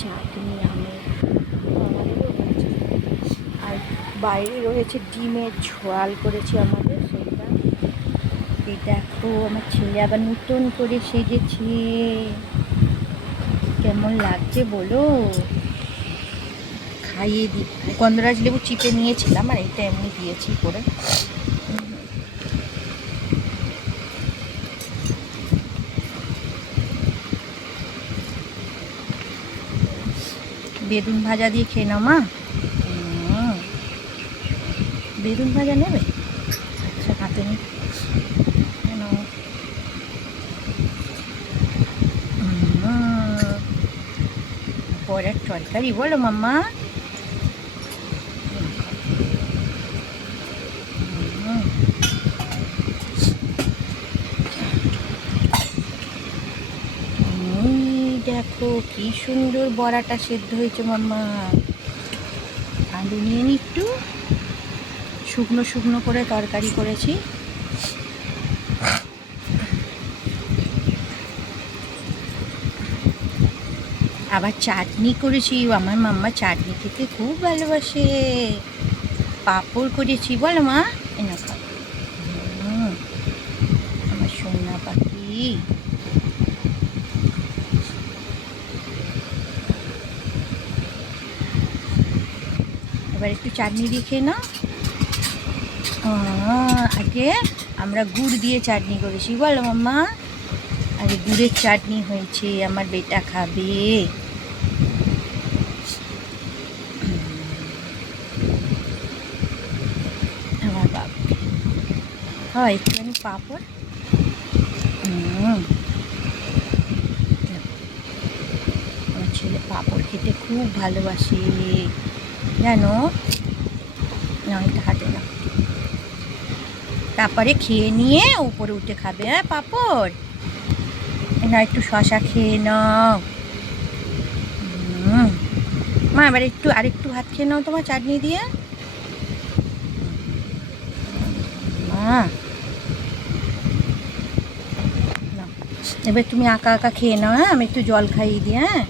চাটনি আমের, আমাদেরও হয়েছে। আর বাইরে রয়েছে ডিমের ঝোল করেছি আমাদের, সেইটা। এই দেখো আমার ছেলে আবার নতুন করে সেজেছে, কেমন লাগছে বলো। খাইয়ে দিই, গন্ধরাজ লেবু চিপে নিয়েছিলাম আর এটা এমনি দিয়েছি করে। বেগুন ভাজা দিয়ে খেয়ে নাও মা। বেগুন ভাজা নেবে? আচ্ছা হাতে নি কেন। পরের তরকারি বলো মাম্মা। দেখো কি সুন্দর বড়াটা সেদ্ধ হয়েছে মাম্মা। আলু নিয়ে নি একটু, শুকনো শুকনো করে তরকারি করেছি। আবার চাটনি করেছি, আমার মাম্মা চাটনি খেতে খুব ভালোবাসে। পাঁপড় করেছি বলো মা, এনে খাও। আমার সোনা পাখি। এবার একটু চাটনি দিয়ে খেয়ে নাও। আগে আমরা গুড় দিয়ে চাটনি করেছি বলো মাম্মা। আগে গুড়ের চাটনি হয়েছে, আমার বেটা খাবে। আমার বাবা হয় একটুখানি পাঁপড়। আমার ছেলে পাঁপড় খেতে খুব ভালোবাসে জানো। না এটা হাতে না, তারপরে খেয়ে নিয়ে উপরে উঠে খাবে। হ্যাঁ পাঁপড় না, একটু শশা খেয়ে নাও। মা এবার একটু আরেকটু ভাত খেয়ে নাও তোমার চাটনি দিয়ে। মা এবার তুমি আঁকা আঁকা খেয়ে নাও। হ্যাঁ আমি একটু জল খাইয়ে দিই। হ্যাঁ